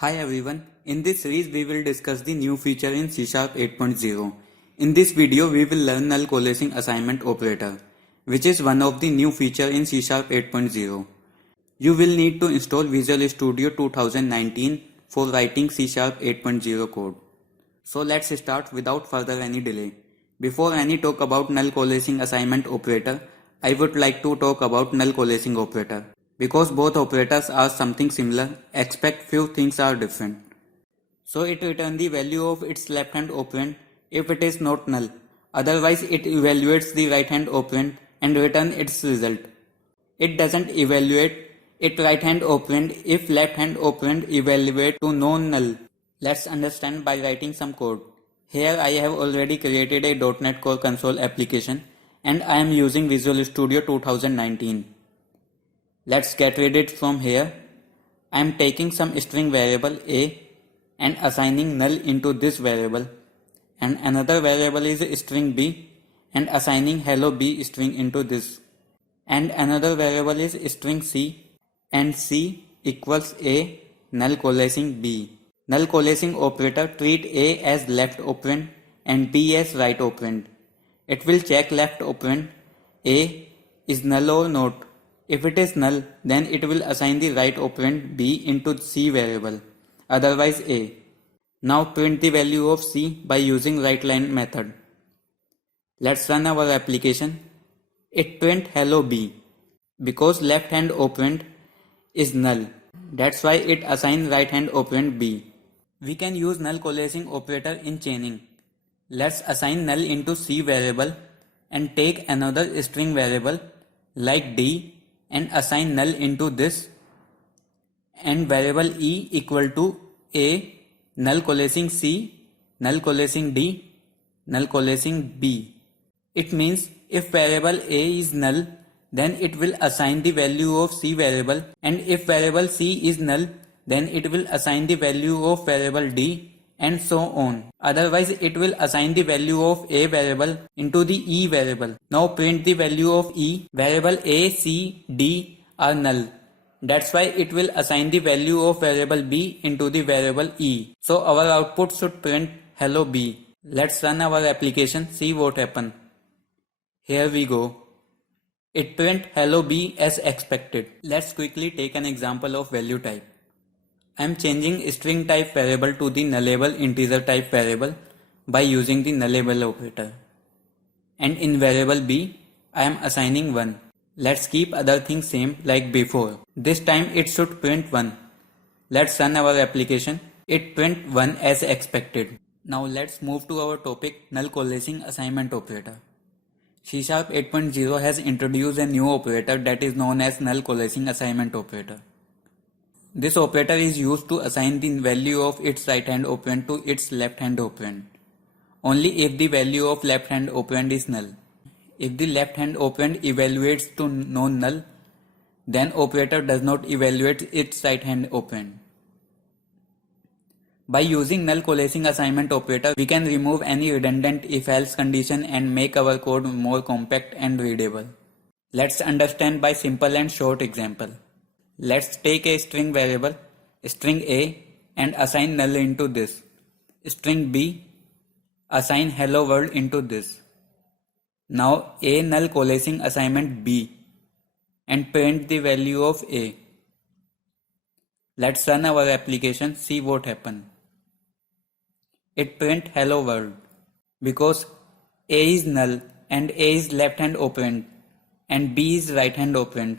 Hi everyone, in this series we will discuss the new feature in C Sharp 8.0. In this video we will learn null coalescing assignment operator, which is one of the new feature in C Sharp 8.0. You will need to install Visual Studio 2019 for writing C Sharp 8.0 code. So let's start without further any delay. Before any talk about null coalescing assignment operator, I would like to talk about null coalescing operator. Because both operators are something similar, except few things are different. So it returns the value of its left hand operand if it is not null. Otherwise it evaluates the right hand operand and returns its result. It doesn't evaluate its right hand operand if left hand operand evaluate to non-null. Let's understand by writing some code. Here I have already created a .NET Core console application and I am using Visual Studio 2019. Let's get rid it from here. I am taking some string variable a and assigning null into this variable, and another variable is string b and assigning hello b string into this, and another variable is string c and c equals a null coalescing b. Null coalescing operator treat a as left operand and b as right operand. It will check left operand a is null or not. If it is null, then it will assign the right operand b into c variable, otherwise a. Now print the value of c by using writeLine method. Let's run our application. It print hello b. Because left hand operand is null, that's why it assigns right hand operand b. We can use null coalescing operator in chaining. Let's assign null into c variable and take another string variable like d and assign null into this, and variable e equal to a null coalescing c, null coalescing d, null coalescing b. It means if variable a is null, then it will assign the value of c variable, and if variable c is null, then it will assign the value of variable d, and so on. Otherwise it will assign the value of a variable into the e variable. Now print the value of e. Variable a, c, d are null. That's why it will assign the value of variable b into the variable e. So our output should print hello b. Let's run our application, see what happens. Here we go. It print hello b as expected. Let's quickly take an example of value type. I am changing string type variable to the nullable integer type variable by using the nullable operator. And in variable b, I am assigning 1. Let's keep other things same like before. This time it should print 1. Let's run our application. It print 1 as expected. Now let's move to our topic, null coalescing assignment operator. C Sharp 8.0 has introduced a new operator that is known as null coalescing assignment operator. This operator is used to assign the value of its right hand operand to its left hand operand, only if the value of left hand operand is null. If the left hand operand evaluates to non-null, then operator does not evaluate its right hand operand. By using null coalescing assignment operator, we can remove any redundant if-else condition and make our code more compact and readable. Let's understand by simple and short example. Let's take a string variable, string a, and assign null into this. String b, assign hello world into this. Now a null coalescing assignment b and print the value of a. Let's run our application, see what happens. It print hello world because a is null and a is left hand operand and b is right hand operand.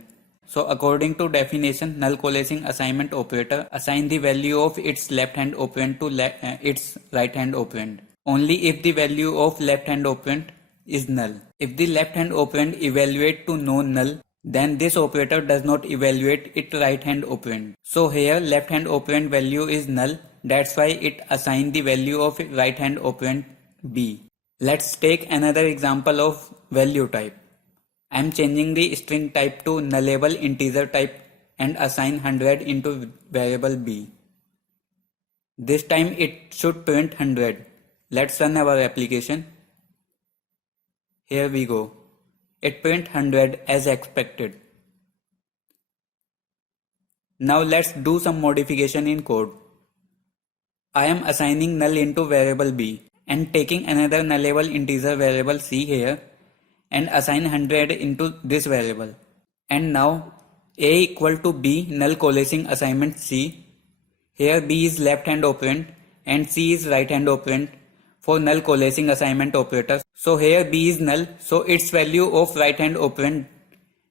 So according to definition, null coalescing assignment operator assign the value of its left hand operand to its right hand operand only if the value of left hand operand is null. If the left hand operand evaluate to non-null, then this operator does not evaluate its right hand operand. So here left hand operand value is null, that's why it assign the value of right hand operand b. Let's take another example of value type. I am changing the string type to nullable integer type and assign 100 into variable b. This time it should print 100. Let's run our application. Here we go. It print 100 as expected. Now let's do some modification in code. I am assigning null into variable b and taking another nullable integer variable c here and assign 100 into this variable. And now a equal to b null coalescing assignment c. Here b is left hand operand and c is right hand operand for null coalescing assignment operator. So here b is null, so its value of right hand operand,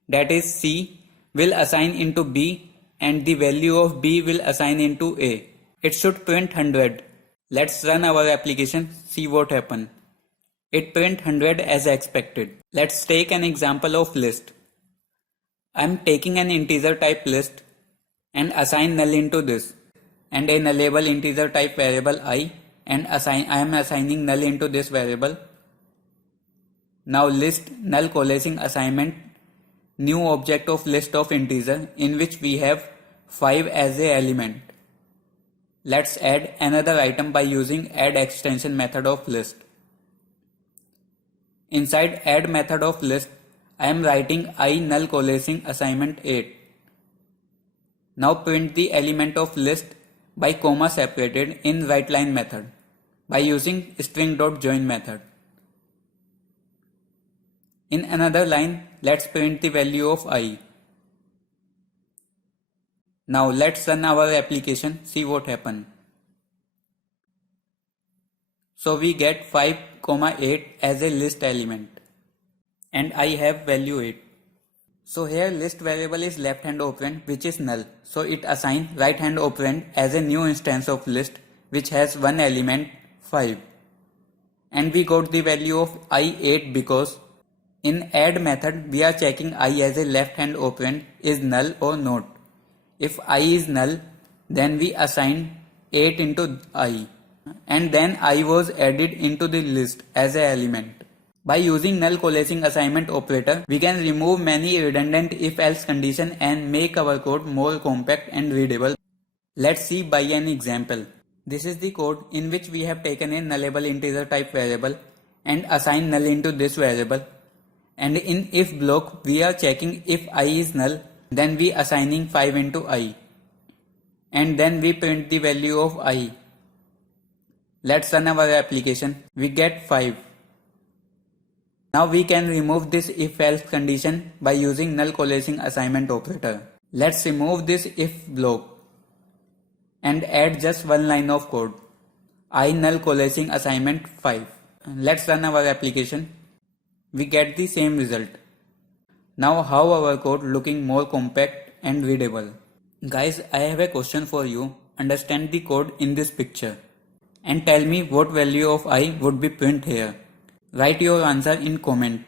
that is c, will assign into b and the value of b will assign into a. It should print 100. Let's run our application, see what happens. It print 100 as expected. Let's take an example of list. I am taking an integer type list and assign null into this and a nullable integer type variable I and I am assigning null into this variable. Now list null coalescing assignment, new object of list of integer in which we have 5 as a element. Let's add another item by using add extension method of list. Inside add method of list, I am writing I null coalescing assignment 8. Now print the element of list by comma separated in writeLine method by using string.join method. In another line, let's print the value of I. Now let's run our application, see what happens. So we get 5, 8 as a list element and I have value 8. So here list variable is left hand operand which is null. So it assigns right hand operand as a new instance of list which has one element 5. And we got the value of I 8 because in add method we are checking I as a left hand operand is null or not. If I is null, then we assign 8 into I and then I was added into the list as an element. By using null coalescing assignment operator, we can remove many redundant if-else condition and make our code more compact and readable. Let's see by an example. This is the code in which we have taken a nullable integer type variable and assigned null into this variable. And in if block, we are checking if I is null, then we assigning 5 into I. And then we print the value of I. Let's run our application. We get 5. Now we can remove this if-else condition by using null coalescing assignment operator. Let's remove this if block and add just one line of code. I null coalescing assignment 5. Let's run our application. We get the same result. Now how our code looking more compact and readable. Guys, I have a question for you. Understand the code in this picture and tell me what value of I would be print here. Write your answer in comment.